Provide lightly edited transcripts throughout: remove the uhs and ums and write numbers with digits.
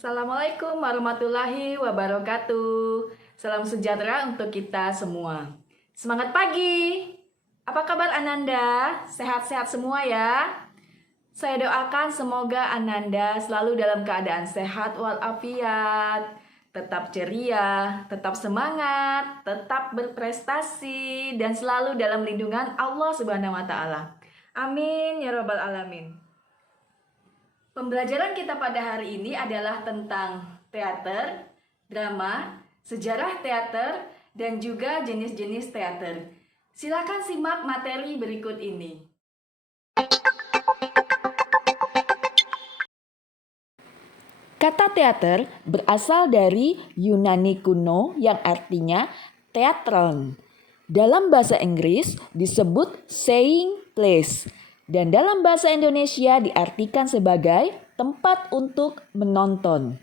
Assalamualaikum warahmatullahi wabarakatuh. Salam sejahtera untuk kita semua. Semangat pagi. Apa kabar Ananda? Sehat-sehat semua ya? Saya doakan semoga Ananda selalu dalam keadaan sehat walafiat, tetap ceria, tetap semangat, tetap berprestasi, dan selalu dalam lindungan Allah Subhanahu wa Ta'ala. Amin ya Rabbal 'Alamin. Pembelajaran kita pada hari ini adalah tentang teater, drama, sejarah teater, dan juga jenis-jenis teater. Silakan simak materi berikut ini. Kata teater berasal dari Yunani kuno yang artinya theatron. Dalam bahasa Inggris disebut saying place. Dan dalam bahasa Indonesia diartikan sebagai tempat untuk menonton.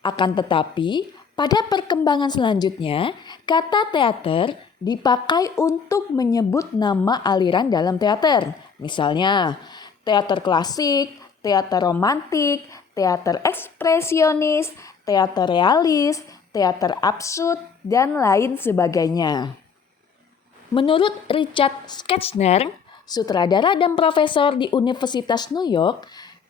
Akan tetapi, pada perkembangan selanjutnya, kata teater dipakai untuk menyebut nama aliran dalam teater. Misalnya, teater klasik, teater romantik, teater ekspresionis, teater realis, teater absurd, dan lain sebagainya. Menurut Richard Schechner, sutradara dan profesor di Universitas New York,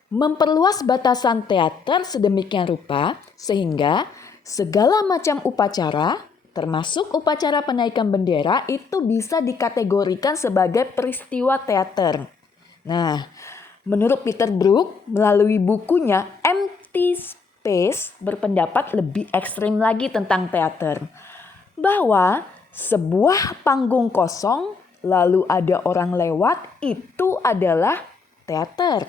memperluas batasan teater sedemikian rupa sehingga segala macam upacara, termasuk upacara penaikan bendera, itu bisa dikategorikan sebagai peristiwa teater. Nah, menurut Peter Brook, melalui bukunya Empty Space berpendapat lebih ekstrim lagi tentang teater, bahwa sebuah panggung kosong lalu ada orang lewat, itu adalah teater.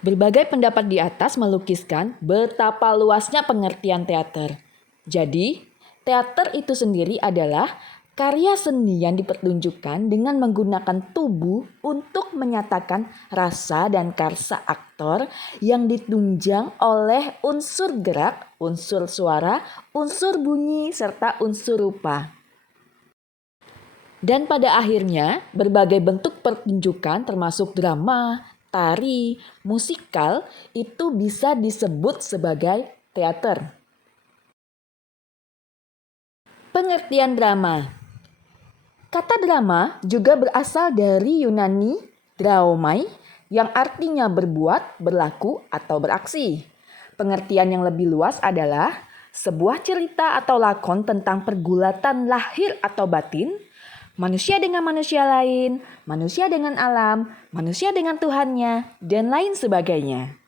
Berbagai pendapat di atas melukiskan betapa luasnya pengertian teater. Jadi, teater itu sendiri adalah karya seni yang dipertunjukkan dengan menggunakan tubuh untuk menyatakan rasa dan karsa aktor yang ditunjang oleh unsur gerak, unsur suara, unsur bunyi, serta unsur rupa. Dan pada akhirnya, berbagai bentuk pertunjukan termasuk drama, tari, musikal itu bisa disebut sebagai teater. Pengertian drama. Kata drama juga berasal dari Yunani draomai yang artinya berbuat, berlaku, atau beraksi. Pengertian yang lebih luas adalah sebuah cerita atau lakon tentang pergulatan lahir atau batin, manusia dengan manusia lain, manusia dengan alam, manusia dengan Tuhannya, dan lain sebagainya.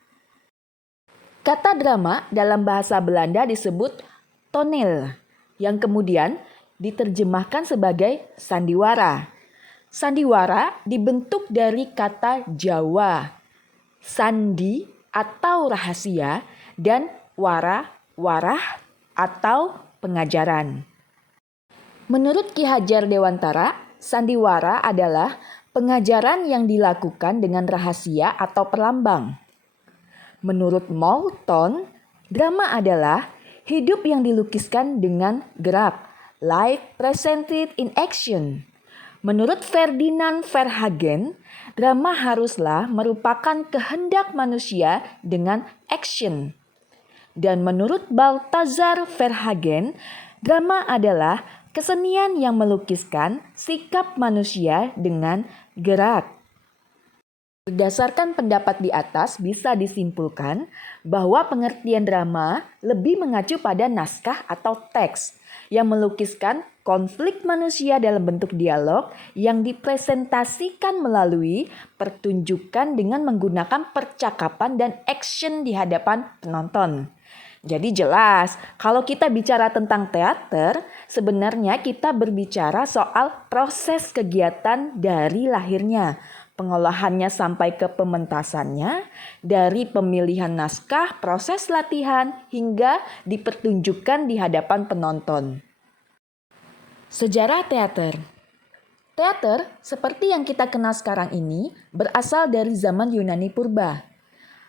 Kata drama dalam bahasa Belanda disebut toneel, yang kemudian diterjemahkan sebagai sandiwara. Sandiwara dibentuk dari kata Jawa, sandi atau rahasia, dan wara, warah atau pengajaran. Menurut Ki Hajar Dewantara, sandiwara adalah pengajaran yang dilakukan dengan rahasia atau perlambang. Menurut Moulton, drama adalah hidup yang dilukiskan dengan gerak, life presented in action. Menurut Ferdinand Verhagen, drama haruslah merupakan kehendak manusia dengan action. Dan menurut Balthazar Verhagen, drama adalah kesenian yang melukiskan sikap manusia dengan gerak. Berdasarkan pendapat di atas bisa disimpulkan bahwa pengertian drama lebih mengacu pada naskah atau teks yang melukiskan konflik manusia dalam bentuk dialog yang dipresentasikan melalui pertunjukan dengan menggunakan percakapan dan action di hadapan penonton. Jadi jelas, kalau kita bicara tentang teater, sebenarnya kita berbicara soal proses kegiatan dari lahirnya, pengolahannya sampai ke pementasannya, dari pemilihan naskah, proses latihan, hingga dipertunjukkan di hadapan penonton. Sejarah teater. Teater, seperti yang kita kenal sekarang ini, berasal dari zaman Yunani purba.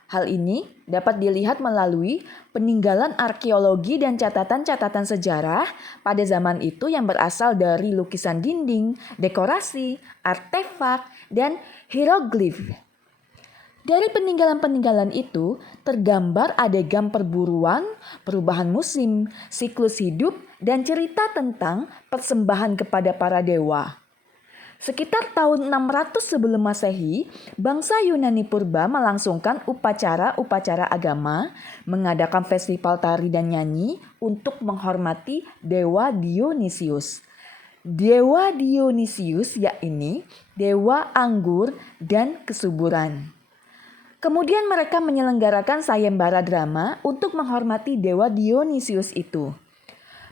Hal ini dapat dilihat melalui peninggalan arkeologi dan catatan-catatan sejarah pada zaman itu yang berasal dari lukisan dinding, dekorasi, artefak, dan hieroglif. Dari peninggalan-peninggalan itu tergambar adegan perburuan, perubahan musim, siklus hidup, dan cerita tentang persembahan kepada para dewa. Sekitar tahun 600 sebelum Masehi, bangsa Yunani purba melangsungkan upacara-upacara agama, mengadakan festival tari dan nyanyi untuk menghormati Dewa Dionysius. Dewa Dionysius yakni dewa anggur dan kesuburan. Kemudian mereka menyelenggarakan sayembara drama untuk menghormati Dewa Dionysius itu.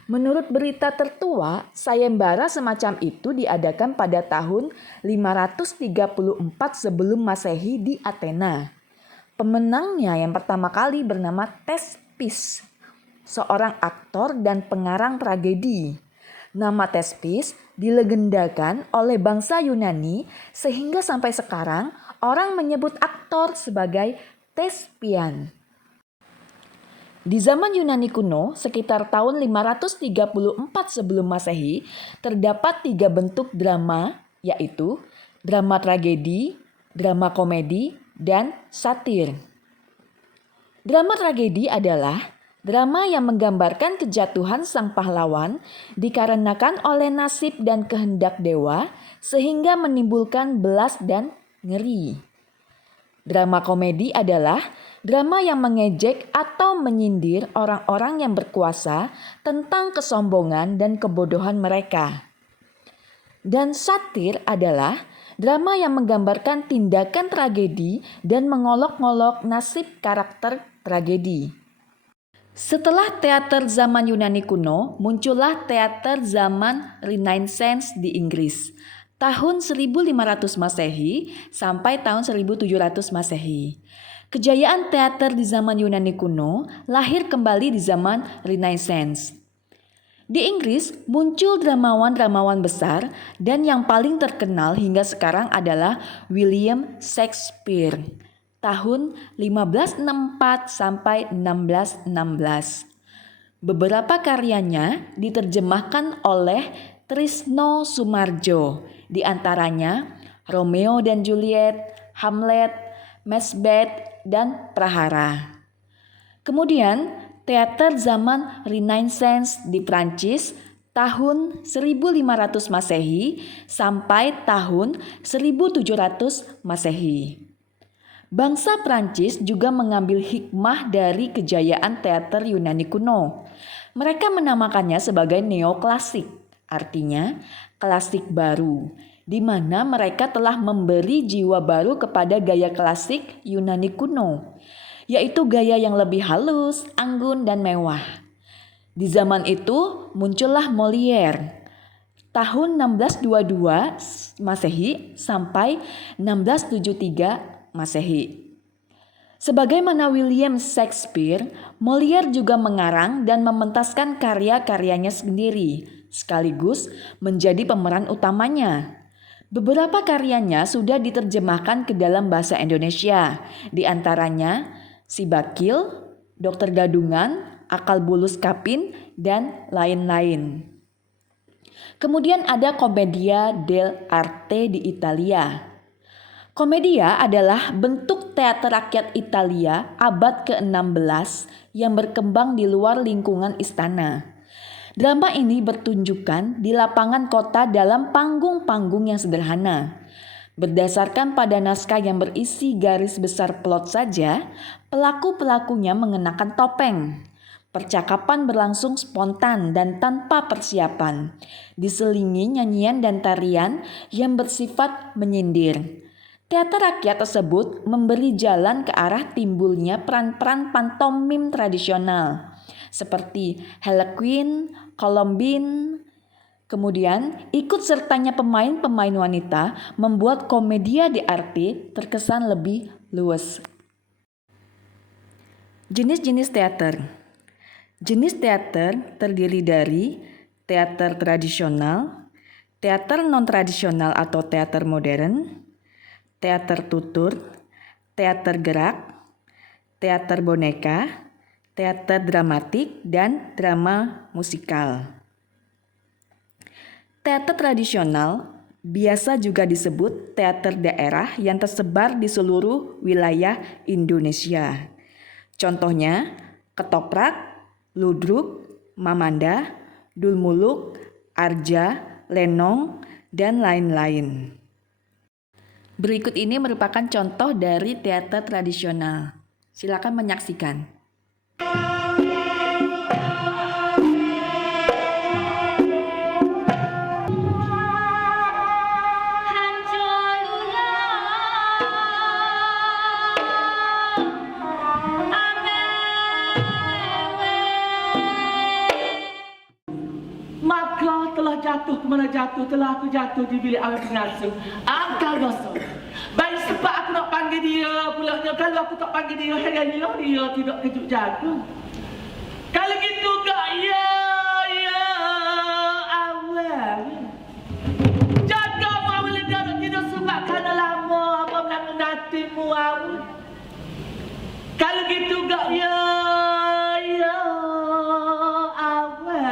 Menurut berita tertua, sayembara semacam itu diadakan pada tahun 534 sebelum Masehi di Athena. Pemenangnya yang pertama kali bernama Thespis, seorang aktor dan pengarang tragedi. Nama Thespis dilegendakan oleh bangsa Yunani sehingga sampai sekarang orang menyebut aktor sebagai Thespian. Di zaman Yunani kuno, sekitar tahun 534 sebelum Masehi, terdapat 3 bentuk drama, yaitu drama tragedi, drama komedi, dan satir. Drama tragedi adalah drama yang menggambarkan kejatuhan sang pahlawan dikarenakan oleh nasib dan kehendak dewa sehingga menimbulkan belas dan ngeri. Drama komedi adalah drama yang mengejek atau menyindir orang-orang yang berkuasa tentang kesombongan dan kebodohan mereka. Dan satir adalah drama yang menggambarkan tindakan tragedi dan mengolok-ngolok nasib karakter tragedi. Setelah teater zaman Yunani kuno, muncullah teater zaman Renaissance di Inggris. Tahun 1500 Masehi sampai tahun 1700 Masehi. Kejayaan teater di zaman Yunani kuno lahir kembali di zaman Renaissance. Di Inggris muncul dramawan-dramawan besar dan yang paling terkenal hingga sekarang adalah William Shakespeare. Tahun 1564 sampai 1616. Beberapa karyanya diterjemahkan oleh Trisno Soemardjo, di antaranya Romeo dan Juliet, Hamlet, Macbeth, dan Prahara. Kemudian teater zaman Renaissance di Prancis tahun 1500 Masehi sampai tahun 1700 Masehi. Bangsa Prancis juga mengambil hikmah dari kejayaan teater Yunani kuno. Mereka menamakannya sebagai neoklasik, artinya klasik baru, di mana mereka telah memberi jiwa baru kepada gaya klasik Yunani kuno, yaitu gaya yang lebih halus, anggun, dan mewah. Di zaman itu muncullah Molière, tahun 1622 Masehi sampai 1673 Masehi. Sebagaimana William Shakespeare, Molière juga mengarang dan mementaskan karya-karyanya sendiri, sekaligus menjadi pemeran utamanya. Beberapa karyanya sudah diterjemahkan ke dalam bahasa Indonesia, di antaranya Si Bakil, Dokter Gadungan, Akal Bulus Kapin, dan lain-lain. Kemudian ada Commedia dell'arte di Italia. Komedia adalah bentuk teater rakyat Italia abad ke-16 yang berkembang di luar lingkungan istana. Drama ini bertunjukkan di lapangan kota dalam panggung-panggung yang sederhana. Berdasarkan pada naskah yang berisi garis besar plot saja, pelaku-pelakunya mengenakan topeng. Percakapan berlangsung spontan dan tanpa persiapan, diselingi nyanyian dan tarian yang bersifat menyindir. Teater rakyat tersebut memberi jalan ke arah timbulnya peran-peran pantomim tradisional seperti Harlequin, Colombine. Kemudian ikut sertanya pemain-pemain wanita membuat Commedia dell'arte terkesan lebih luas. Jenis-jenis teater. Jenis teater terdiri dari teater tradisional, teater non-tradisional atau teater modern, teater tutur, teater gerak, teater boneka, teater dramatik, dan drama musikal. Teater tradisional Biasa juga disebut teater daerah yang tersebar di seluruh wilayah Indonesia. Contohnya Ketoprak, Ludruk, Mamanda, Dulmuluk, Arja, Lenong, dan lain-lain. Berikut ini merupakan contoh dari teater tradisional. Silakan menyaksikan. Telah jatuh kemana jatuh, telah aku jatuh di bilik awal pengasuh. Angkal dosa. Baik sebab aku nak panggil dia pulaknya. Kalau aku tak panggil dia, harilah dia tidak kejut jaga. Kalau gitu gak ya awal. Jaga awal dia nak tidur sebab kerana lama apa menang nantimu awal. Kalau gitu gak ya awal.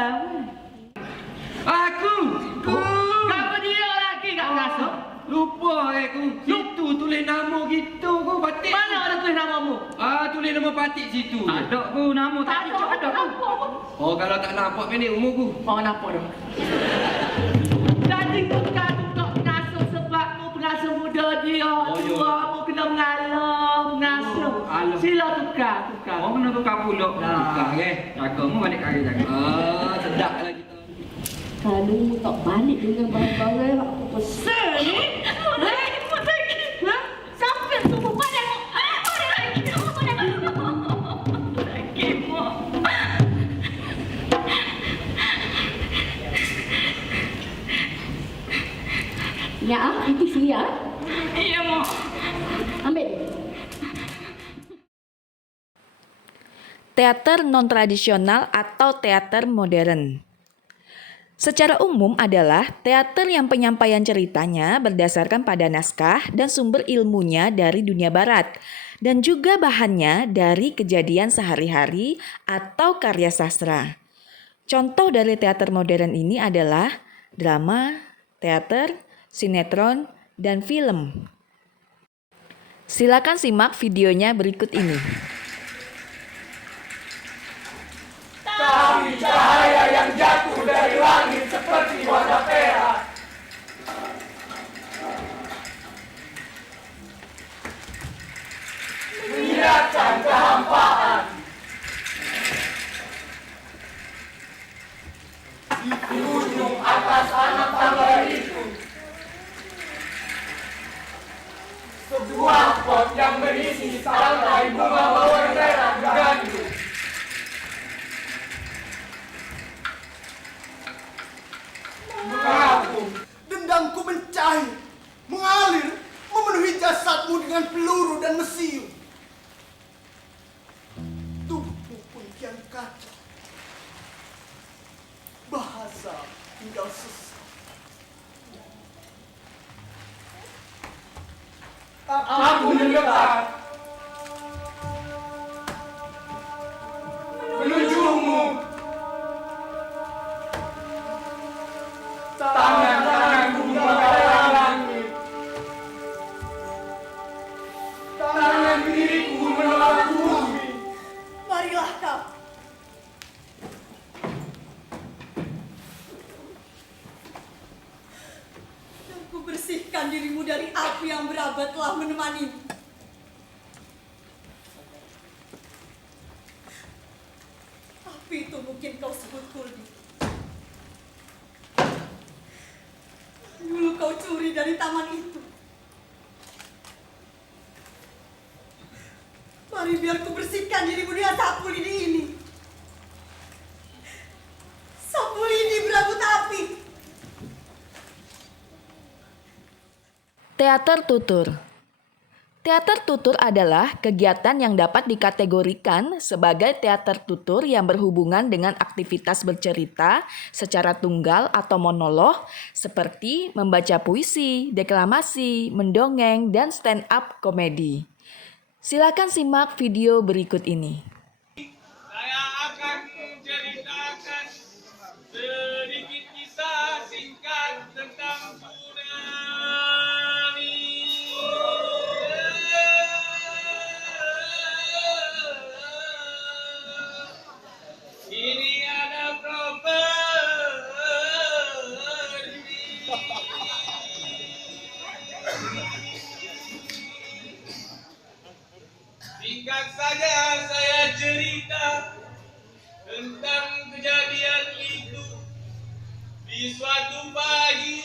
Kamu dia lagi kat pengasuh? Lupa aku. Situ tulis nama gitu aku batik. Mana ada tulis namamu? Tulis nama batik situ. Ada ku nama tak ada apa. Oh kalau tak nampak ni umur ku. Oh nampak dah. Jadi tukar pengasuh sebab mu pengasuh muda dia. Tua mu kena mengalah pengasuh. Sila tukar. Oh kena tukar pula. Tukar ke? Jaga mu balik kari jaga. Sedap lah kita. Kalau mu tak balik dengan barang-barang aku pesan ni. Sampai semua badan mu. Ya, itu siap. Iya mak. Ambil. Teater non-tradisional atau teater modern. Secara umum adalah teater yang penyampaian ceritanya berdasarkan pada naskah dan sumber ilmunya dari dunia barat dan juga bahannya dari kejadian sehari-hari atau karya sastra. Contoh dari teater modern ini adalah drama, teater, sinetron, dan film. Silakan simak videonya berikut ini. Kami cahaya yang jatuh dari langit seperti warna perak. Menyiratkan kehampaan. Di ujung atas anak tangga itu, sebuah pot yang berisi tangkai bunga mawar merah gandum. Mengaku dendamku mencair, mengalir, memenuhi jasadmu dengan peluru dan mesiu. Tubuhmu pun kian kacau. Bahasa tinggal sesat. Aku mendekat menujumu. Tangan-tanganku membakar langit. Tangan diriku menolak bumi. Marilah kau. Dan ku bersihkan dirimu dari api yang berabad telah menemanimu. Api itu mungkin kau sebut kuldi. Dulu kau curi dari taman itu. Mari biar ku bersihkan dirimu dengan sapu lidi ini. Sapu lidi berambut api. Teater tutur. Teater tutur adalah kegiatan yang dapat dikategorikan sebagai teater tutur yang berhubungan dengan aktivitas bercerita secara tunggal atau monolog seperti membaca puisi, deklamasi, mendongeng, dan stand up komedi. Silakan simak video berikut ini. Saya akan menceritakan sedikit kisah singkat tentang Buddha. saja saya cerita tentang kejadian itu di suatu pagi.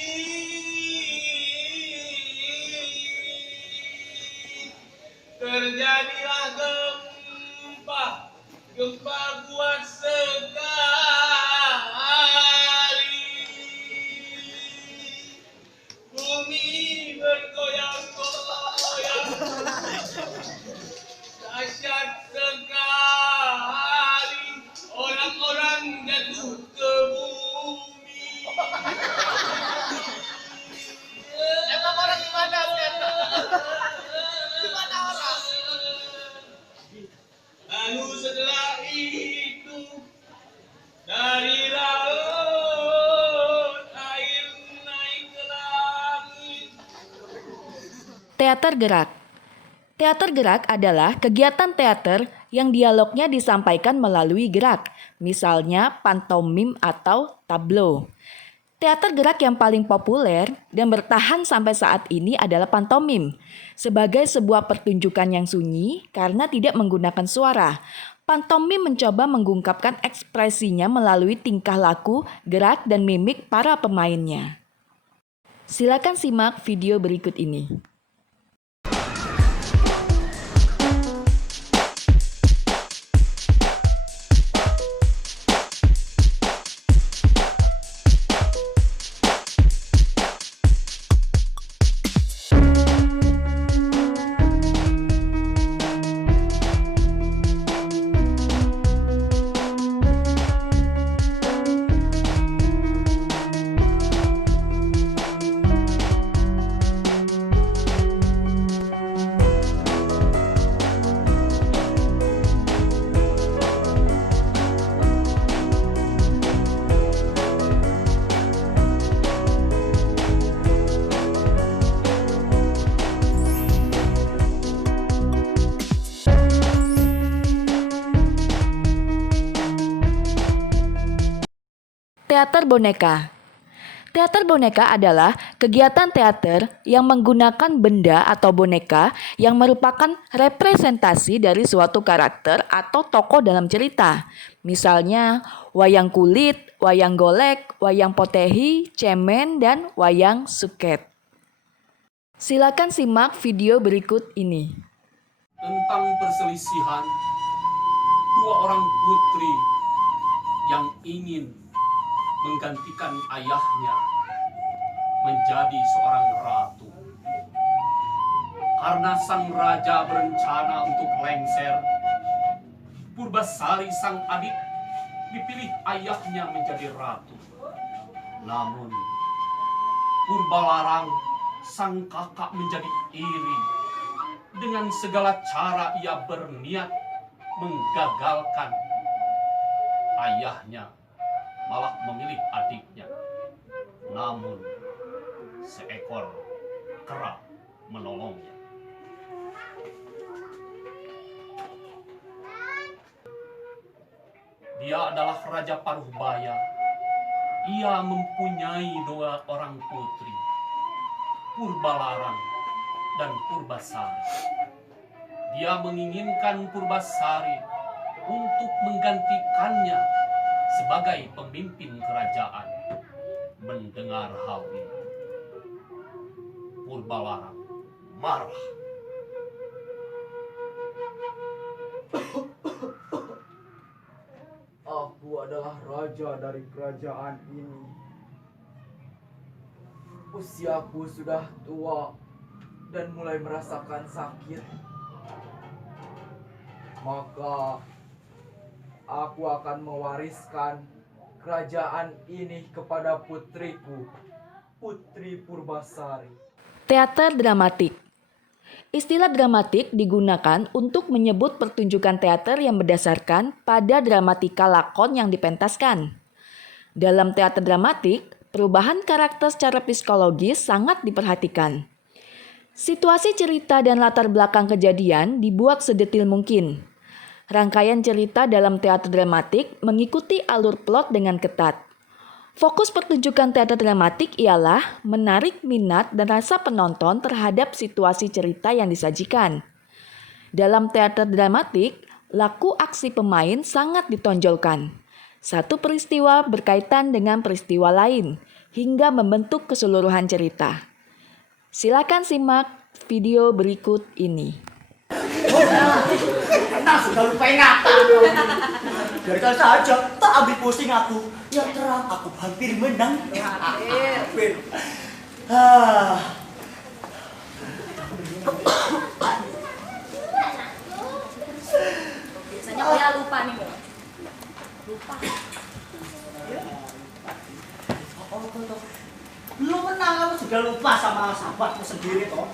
Terjadilah gempa kuat sekali. Bumi bergoyang-goyang, dahsyat sekali. Orang-orang jatuh ke bumi. Emang orang di mana, di mana orang? Lalu setelah itu dari laut air naik ke langit. Teater gerak. Teater gerak adalah kegiatan teater yang dialognya disampaikan melalui gerak, misalnya pantomim atau tableau. Teater gerak yang paling populer dan bertahan sampai saat ini adalah pantomim, sebagai sebuah pertunjukan yang sunyi karena tidak menggunakan suara. Pantomim mencoba mengungkapkan ekspresinya melalui tingkah laku, gerak, dan mimik para pemainnya. Silakan simak video berikut ini. Teater boneka. Teater boneka adalah kegiatan teater yang menggunakan benda atau boneka yang merupakan representasi dari suatu karakter atau tokoh dalam cerita. Misalnya wayang kulit, wayang golek, wayang potehi, cemen, dan wayang suket. Silakan simak video berikut ini. Tentang perselisihan dua orang putri yang ingin menggantikan ayahnya menjadi seorang ratu. Karena sang raja berencana untuk lengser, Purbasari sang adik dipilih ayahnya menjadi ratu. Namun Purbalarang sang kakak menjadi iri. Dengan segala cara ia berniat menggagalkan ayahnya, malah memilih adiknya. Namun seekor kera menolongnya. Dia adalah Raja Paruhbaya. Ia mempunyai dua orang putri, Purbalarang dan Purbasari. Dia menginginkan Purbasari untuk menggantikannya sebagai pemimpin kerajaan. Mendengar hal ini, Purbalarang marah. Aku adalah raja dari kerajaan ini. Usiaku sudah tua dan mulai merasakan sakit. Maka aku akan mewariskan kerajaan ini kepada putriku, Putri Purbasari. Teater dramatik. Istilah dramatik digunakan untuk menyebut pertunjukan teater yang berdasarkan pada dramatika lakon yang dipentaskan. Dalam teater dramatik, perubahan karakter secara psikologis sangat diperhatikan. Situasi cerita dan latar belakang kejadian dibuat sedetil mungkin. Rangkaian cerita dalam teater dramatik mengikuti alur plot dengan ketat. Fokus pertunjukan teater dramatik ialah menarik minat dan rasa penonton terhadap situasi cerita yang disajikan. Dalam teater dramatik, laku aksi pemain sangat ditonjolkan. Satu peristiwa berkaitan dengan peristiwa lain, hingga membentuk keseluruhan cerita. Silakan simak video berikut ini. Nah, sudah lupa ingatan. Biarkan saja, tak ambil pusing aku. Ya terang, aku hampir menang. Hampir. Biasanya saya lupa nih. Lupa. Belum menang, kamu sudah lupa sama sahabatmu sendiri toh.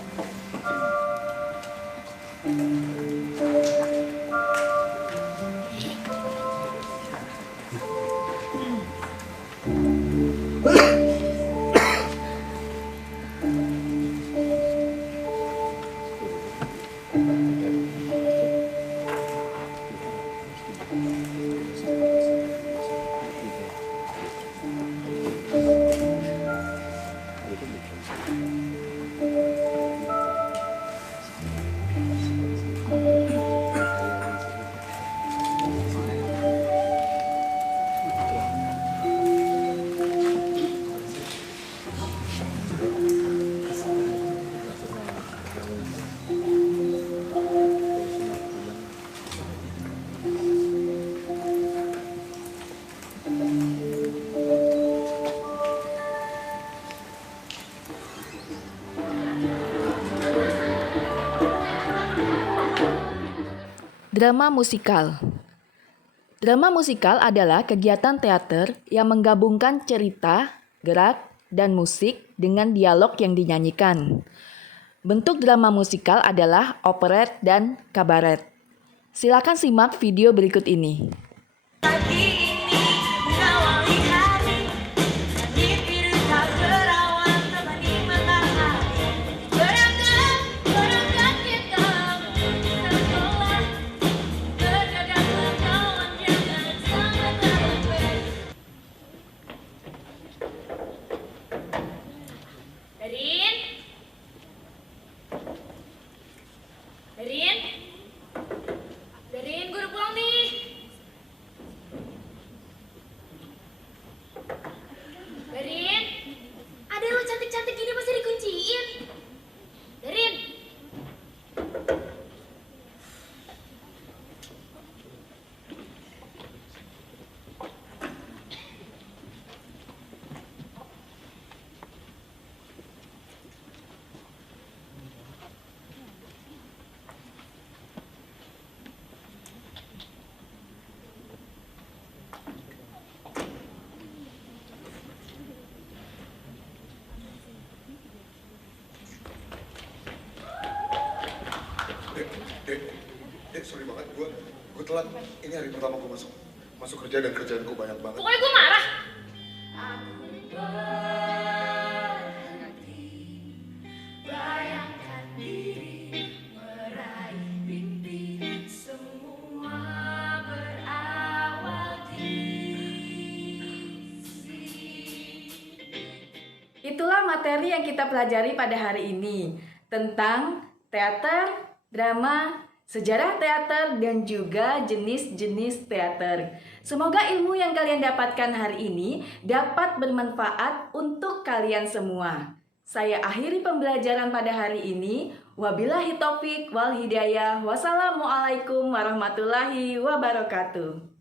Drama musikal. Drama musikal adalah kegiatan teater yang menggabungkan cerita, gerak, dan musik dengan dialog yang dinyanyikan. Bentuk drama musikal adalah operet dan kabaret. Silakan simak video berikut ini. Darin, gue udah pulang nih. Darin, ada lo cantik-cantik gini pasti dikunciin. Darin. Dek, sorry banget, gue telat. Ini hari pertama gue masuk kerja dan kerjaanku banyak banget. Pokoknya gue marah. Itulah materi yang kita pelajari pada hari ini tentang teater, drama, sejarah teater, dan juga jenis-jenis teater. Semoga ilmu yang kalian dapatkan hari ini dapat bermanfaat untuk kalian semua. Saya akhiri pembelajaran pada hari ini. Wabillahi taufik wal hidayah. Wassalamualaikum warahmatullahi wabarakatuh.